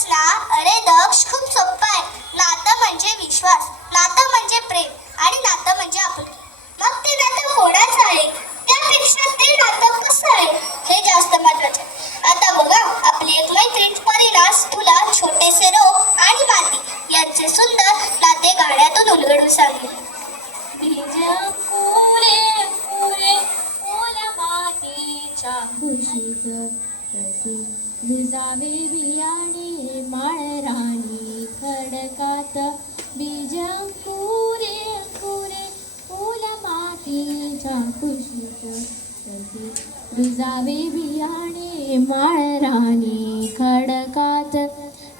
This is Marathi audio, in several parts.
रचना. अरे दक्ष, खूप सोपं आहे. नातं म्हणजे विश्वास, नातं म्हणजे प्रेम आणि नातं म्हणजे आपुलकी. मग ते नातं कोणाचं आहे त्यापेक्षा ते नातं कसं आहे हे जास्त महत्वाचं. आता बघा, आपली एक मैत्रीण परिणास तुला छोटेसे रोप आणि माती यांचे सुंदर नाते गाण्यातून उलगडून सांगेल. बीज अंकुरे अंकुरे ओल्या मातीच्या कुशीत कसे रुजावे बियाणे माळराणी खडकात. बीज अंकुरे अंकुरे ओल्या मातीच्या कुशीत कसे रुजावे बियाणे माळराणी खडकात.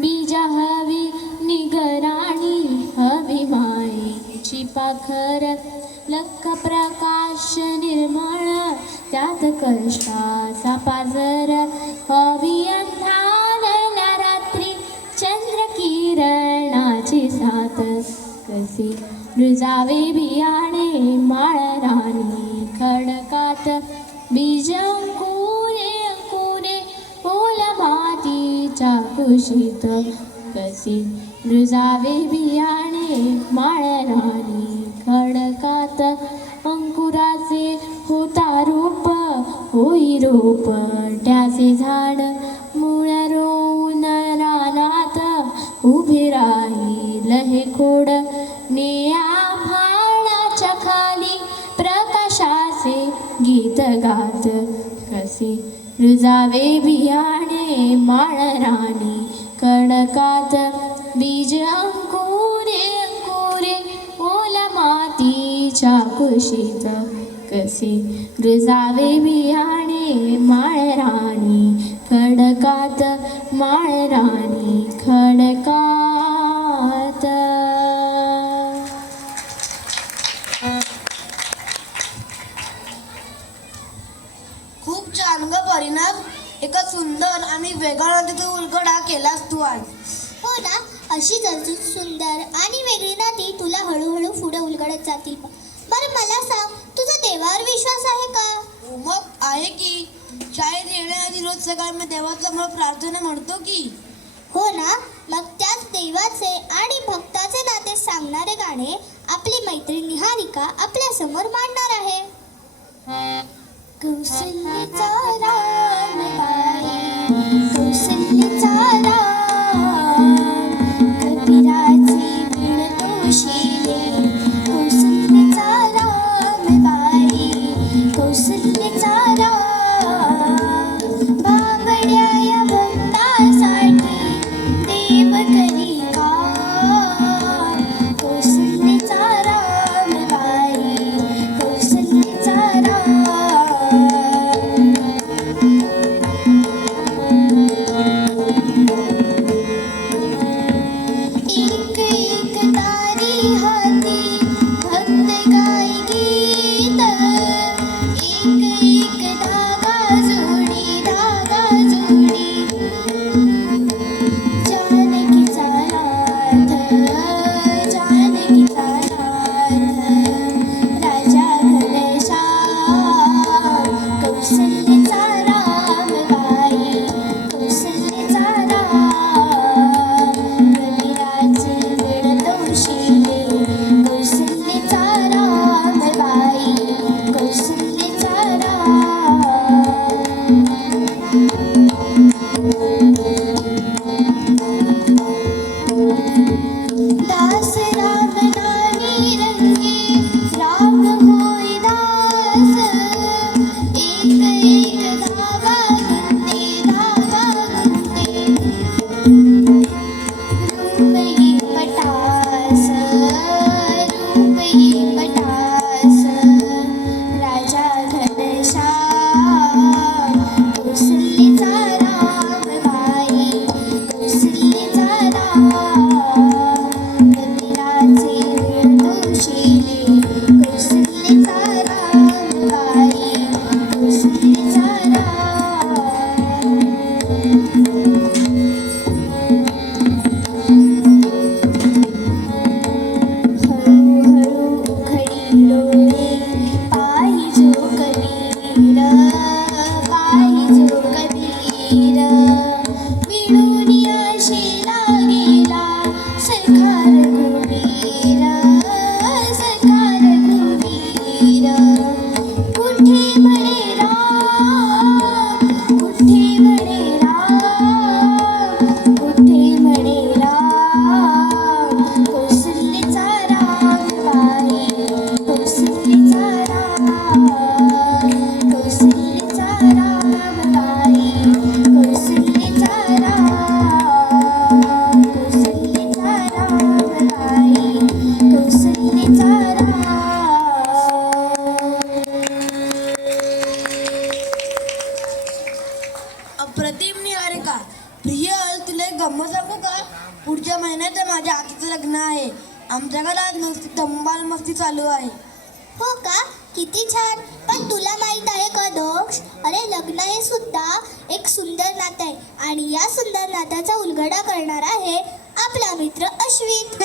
बीज हवी निगराणी हवी मायेची पाखर. लख प्रकाश निर्मळ त्यात कष्टाचा पाझर. हवी अंधारल्या रात्री चंद्र किरणाची साथ. कसे रुजावे बियाणे माळराणी खडकात. बीज अंकुरे अंकुरे ओल्या मातीच्या कुशीत कसे रुजावे बियाणे माळराणी खडकात. अंकुराचे होता रूप होई रोप त्याचे झाड. मूळ रोवून रानात उभे राहील हे खोड. निळ्या भाळाच्या खाली प्रकाशाचे गीत गात. कसे रुजावे बियाणे माळराणी खडकात. बीज अंकुरे अंकुरे ओल्या मातीच्या कुशीत कसे रुजावे बियाणे माळराणी खडकात. माळराणी खडकात. खूप छान ग परिणाम. एका सुंदर आणि वेगळा नदीचा उलगडा केलास तू आज. हो ना, अशीच अजून सुंदर आणि वेगळी नाती तुला हळूहळू पुढे उलगडत जातील. बरं मला सांग, तुझा देवावर विश्वास आहे का? हो मग आहे की. शाळेत येण्याआधी रोज सकाळी मी देवाचा मला प्रार्थना म्हणतो की. हो ना, मग त्याच देवाचे आणि भक्ताचे नाते सांगणारे गाणे आपली मैत्रीण निहारिका आपल्या समोर मांडणार आहे. कौसल्याचा राम बाई, कौसल्याचा राम, कबीराची वीण तो शिले. कौसल्याचा राम बाई, कौसल्याचा राम, बावड्या या भक्तासाठी देव करी काम. कौसल्याचा राम बाई, कौसल्याचा राम. प्रियल, तुला एक गंमत सांगू का? पुढच्या महिन्यात माझ्या आजीचं लग्न आहे. आमच्या घरात नुसती धम्माल मस्ती चालू आहे. हो का? किती छान. पण तुला माहित आहे का दक्ष, अरे लग्न हे सुद्धा एक सुंदर नातं आहे आणि या सुंदर नात्याचा उलगडा करणार आहे आपला मित्र अश्वित.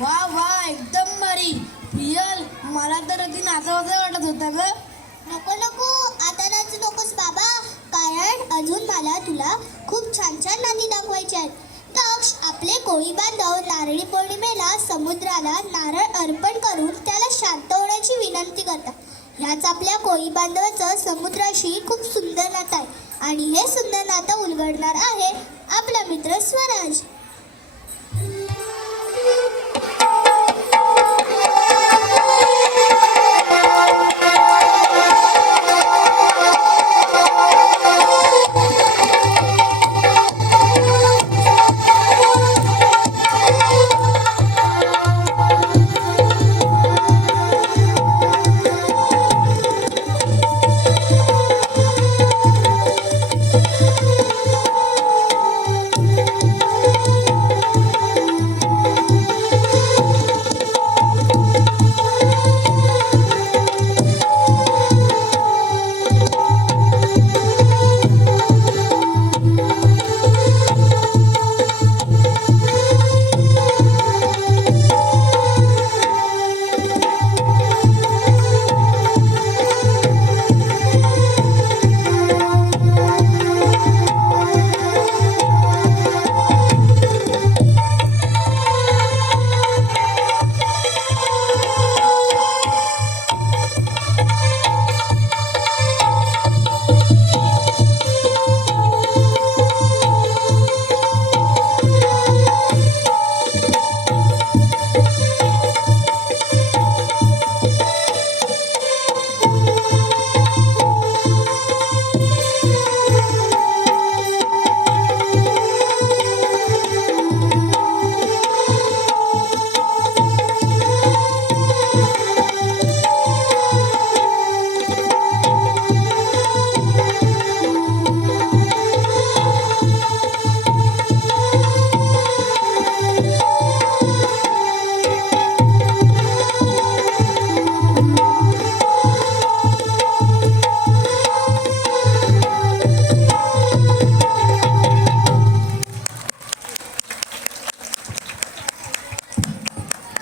वा वा, एकदम भारी. प्रियल, मला तर अगदी नाचावंसं वाटत होतं ग. नको नको, आता नाचू नकोस बाबा, कारण अजून मला तुला खूप छान छान नाती दाखवायचे आहेत. दक्ष, आपले कोळी बांधव नारळी पौर्णिमेला समुद्राला नारळ अर्पण करून त्याला शांत होण्याची विनंती करतात. ह्याच आपल्या कोळी बांधवाचं समुद्राशी खूप सुंदर नातं आहे आणि हे सुंदर नातं उलगडणार आहे आपला मित्र स्वराज.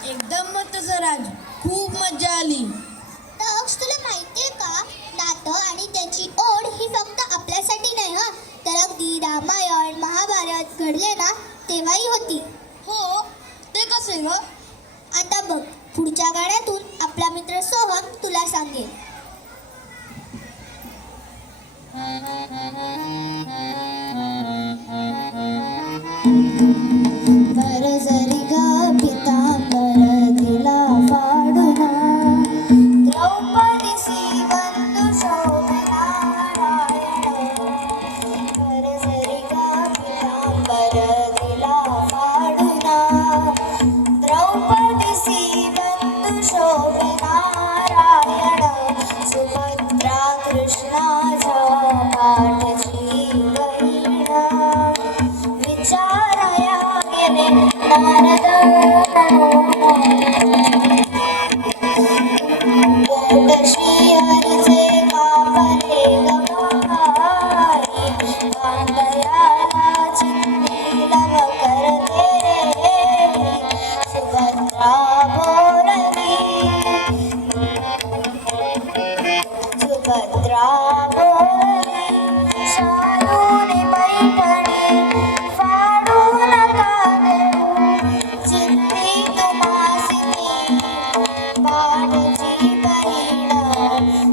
एकदम मस्त स्वराज, खूप मजा आली. दक्ष, तुला माहितीये का, नातं आणि त्याची ओढ ही फक्त आपल्यासाठी नाही हा, तर अगदी रामायण महाभारत घडले ना तेव्हाही होती. हो, ते कसे ग? आता बघ, पुढच्या गाण्यातून आपला मित्र सोहम तुला सांगेल. जरी गा पितांबर दिला फाडुना, द्रौपदीसी बंधू शोभनारायण. जरी गा पितांबर दिला फाडुना, रे नारद पोट श्रीहरीचे कापरे गमाई गांडयाला चिंतीला करते रे सुभद्रा बोरली सुभद्रा बोरली शालूने पैठणी फाडू नका चिंती तुम्हासिनी पाठची बहीण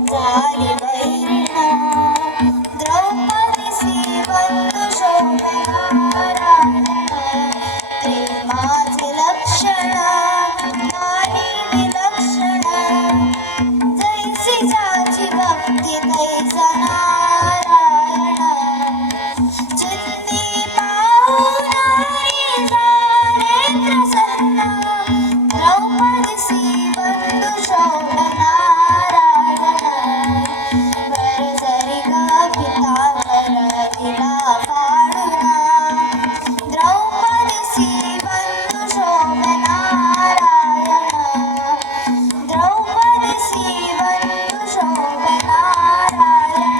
झाली बहीण द्रौपदीसी बंधू शोभनारा प्रेमाचे लक्षण आणि विलक्षण जैसी ज्याची भक्ती तैसा नारायण चिंती पाहुणारी झाले प्रसन्न द्रौपदीसी बंधू शोभनारायण भरजरी ग पितांबर तिला फाडूना द्रौपदीसी बंधू शोभनारायण द्रौपदीसी बंधू शोभनारायण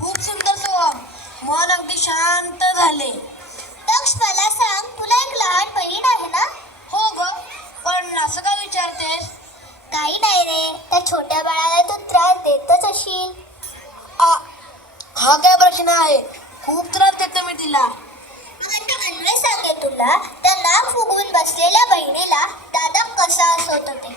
खूप सुंदर सोहम. मन अगदी शांत झाले. दक्ष मला सांग तुला एक लहान बहीण आहे ना हो ग, पण असं का विचारतेस? काही नाही रे त्या छोट्या बाळाला तू त्रास देतच असशील हा काय प्रश्न आहे? खूप त्रास देतो मी तिला. आता अन्वय सांगेल तुला त्या नाक फुगवून बसलेल्या बहिणीला दादा कसा असत होते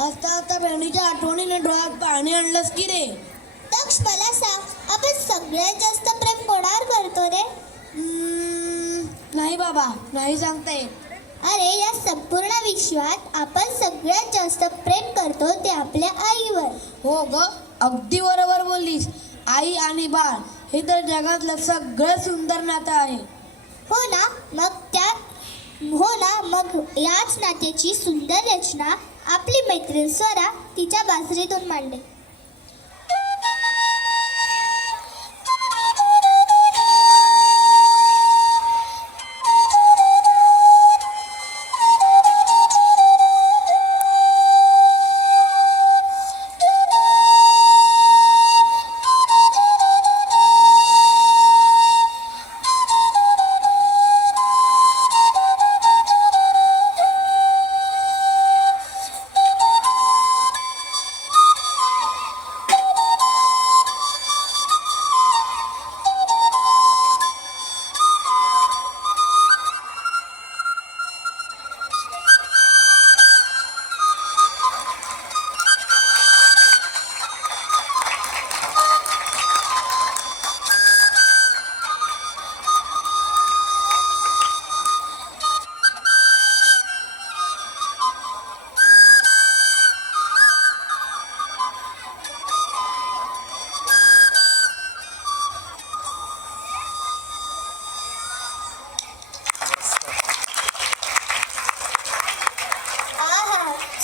हसता हसता बहिणीच्या आठवणीने डोळ्यात पाणी आणलंस की रे. दक्ष मला सांग आपण सगळ्यात जास्त प्रेम कोणावर करतो रे? नाही बाबा, नाही सांगता येत. अरे या संपूर्ण विश्वात आपण सगळ्यात जास्त प्रेम करतो ते आपल्या आईवर. हो ग, अगदी बरोबर बोललीस. आई आणि बाळ हे तर जगातलं सगळं सुंदर नातं आहे. हो ना, मग याच नात्याची सुंदर रचना आपली मैत्रीण स्वरा तिच्या बासरीतून मांडे.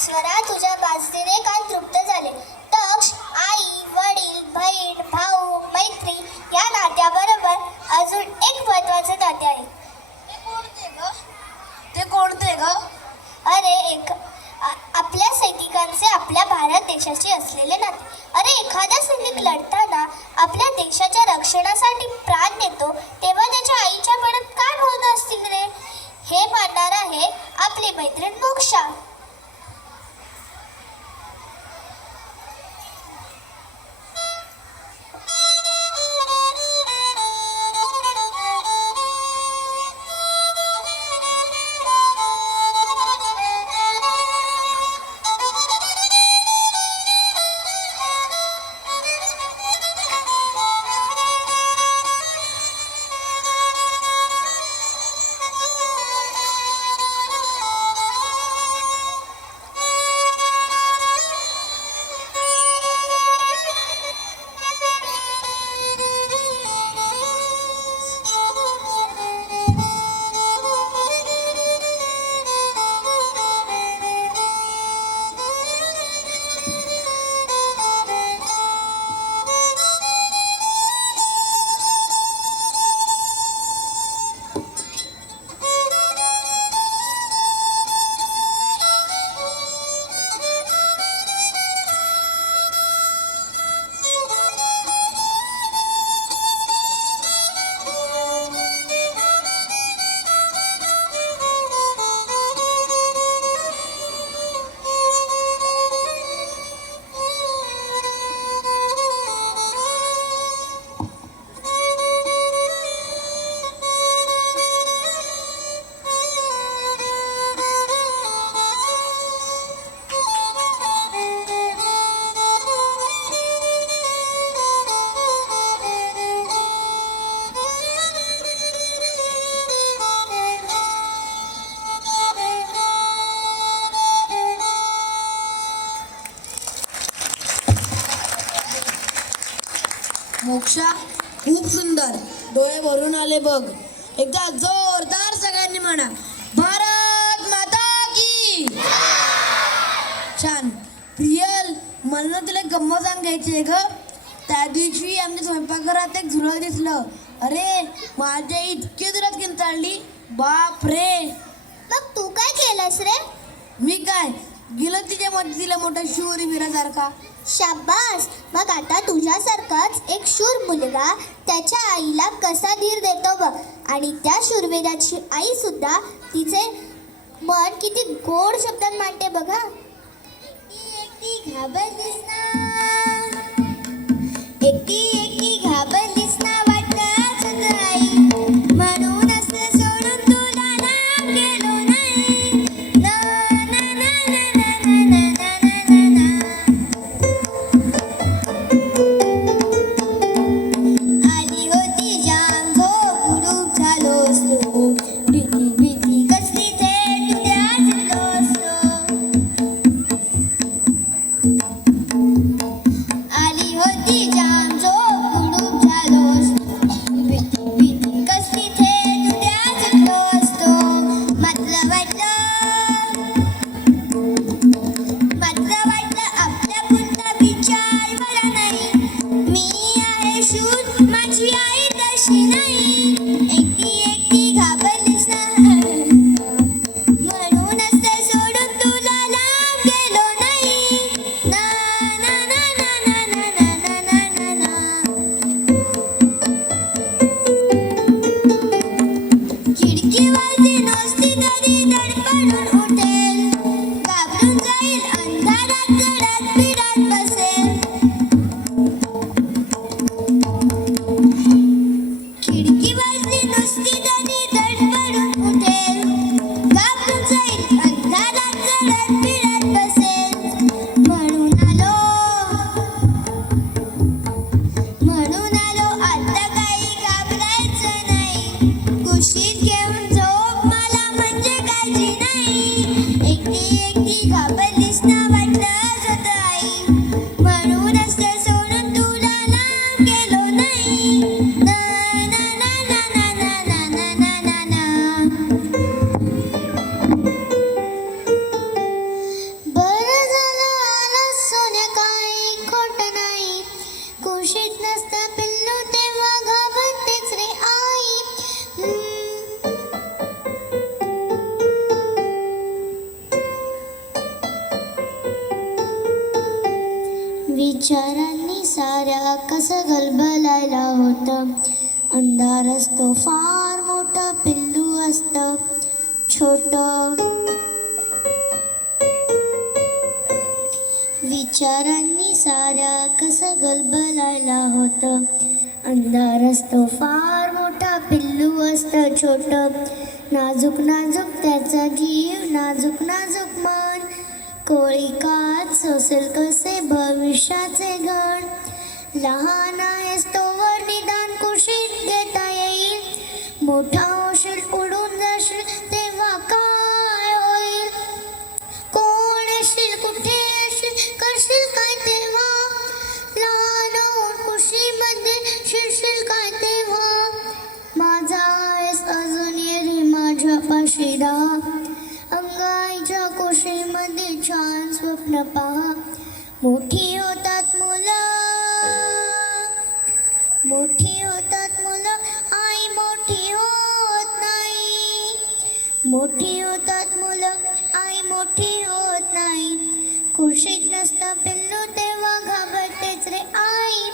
स्वरा तुझ्या बासरीने काल तृप्त झाले. दक्ष आई वडील बहीण भाऊ मैत्री या नात्याबरोबर अजून एक महत्वाचे नाते आहे. ते कोणते ग? अरे आपल्या सैनिकांचे आपल्या भारत देशाशी असलेले नाते. अरे एखादा सैनिक लढताना आपल्या देशाच्या रक्षणासाठी प्राण देतो तेव्हा त्याच्या आईच्या मनात काय भावना असतील रे? हे मानणार आहे आपली मैत्रीण मोक्षा. मोक्षा खूप सुंदर. डोळे भरून आले बघ. एकदा जोरदार सगळ्यांनी म्हणा, भारत माता की. छान. प्रियल, मला तुला गंमत सांगायची आहे ग. त्या दिवशी आमच्या स्वयंपाकघरात एक झुरळ दिसलं. अरे माझ्या इतकी दुरात किंचाळली, बाप रे. मग तू काय केलंस रे? मी काय गेलो तिच्या मदतीला मोठा शूरवीरासारखा. शाबास. मग आता तुझ्यासारखाच एक शूर मुलगा त्याच्या आईला कसा धीर देतो बघ. आणि त्या शूरवीराची आई सुद्धा तिचे मन किती गोड शब्दात मांडते बघा. एकटी घाबरलीस ना, एकटी एकटी घाबरलीस ना, वाटत होतं आई, म्हणून असं सोडून तुला लांब गेलो नाही. ना ना ना ना ना ना ना ना ना. आली होती जाम झोप, उडूप झालोस तू, भीती भीती कसली थेट उद्या झालोस तू. आली होती जाम झोप, उडूप झालोस तू, भीती भीती कसली थेट उद्या झालोस तू. म्हटलं वाटलं विचारांनी साऱ्या कसं गलबलायला होतं. अंधार असतो फार मोठं पिल्लू असतं छोटं. विचारांनी साऱ्या कसं गलबलायला होतं. अंधार असतो फार मोठा पिल्लू असतं छोटं. नाजूक नाजूक त्याचा जीव, नाजूक नाजूक मन. कोळी कात सोसेल कसे भविष्याचे घण. लहान आहेस तोवर निदान कुशीत घेता येईल. मोठा होशील उडून जाशील तेव्हा काय होईल. कोण येशील कुठे येशील करशील काय तेव्हा. लहान होऊन कुशीमध्ये शिरशील काय तेव्हा. माझा आहेस अजून ये रे माझ्यापाशी राहा. अंगाईच्या कुशीमध्ये छान स्वप्न पहा. मोठी होतात मुलं, मोठी होतात मुलं, आई मोठी होत नाही. मोठी होतात मुलं, आई मोठी होत नाही. कुशीत नसतं पिल्लू तेव्हा घाबरतेच रे आई.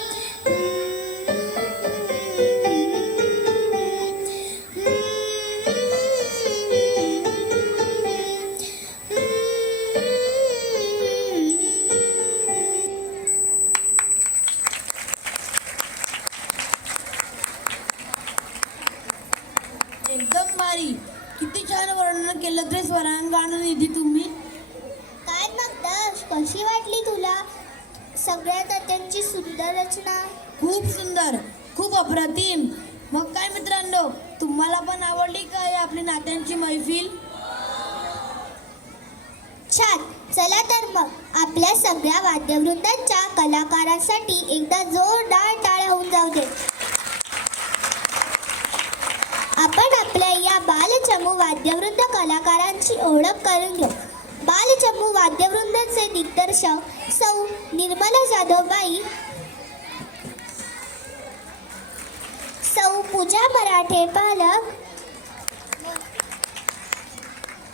एकदम भारी. किती छान वर्णन केलं ते स्वरांगानं निधी तुम्ही. काय मग दर्श, कशी वाटली तुला सगळ्या त्यांची सुंदर रचना? खूप सुंदर, खूप अप्रतिम. मग काय मित्रांनो, तुम्हाला पण आवडली काय आपली नात्यांची मैफिल? छान. चला तर मग आपल्या सगळ्या वाद्यवृंदांच्या कलाकारांसाठी एकदा जोरदार टाळ्या होऊन जाऊ दे. आपण आपल्या या बालचमू वाद्यवृंद कलाकारांची ओळख करून घेऊ. बालचमू वाद्यवृंदाचे दिग्दर्शक सौ निर्मला जाधवबाई, सौ पूजा मराठे पालक,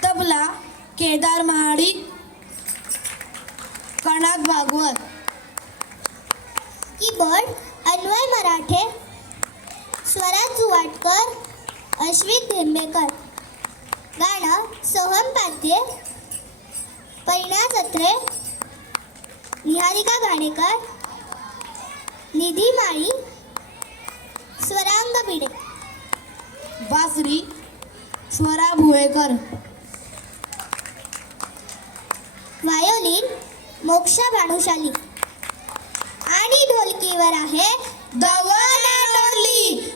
तबला केदार महाडिक, कणाद भागवत, कीबोर्ड अन्वय मराठे, स्वराज जुवाटकर, अश्विक धेंबेकर. गाणं सोहम पाध्ये, परिणा जत्रे, निहारिका गाणेकर, निधी माळी, स्वरांग भिडे. बासरी स्वरा भुवेकर, व्हायोलिन मोक्षा भानुशाली आणि ढोलकीवर आहे द वन अँड ओनली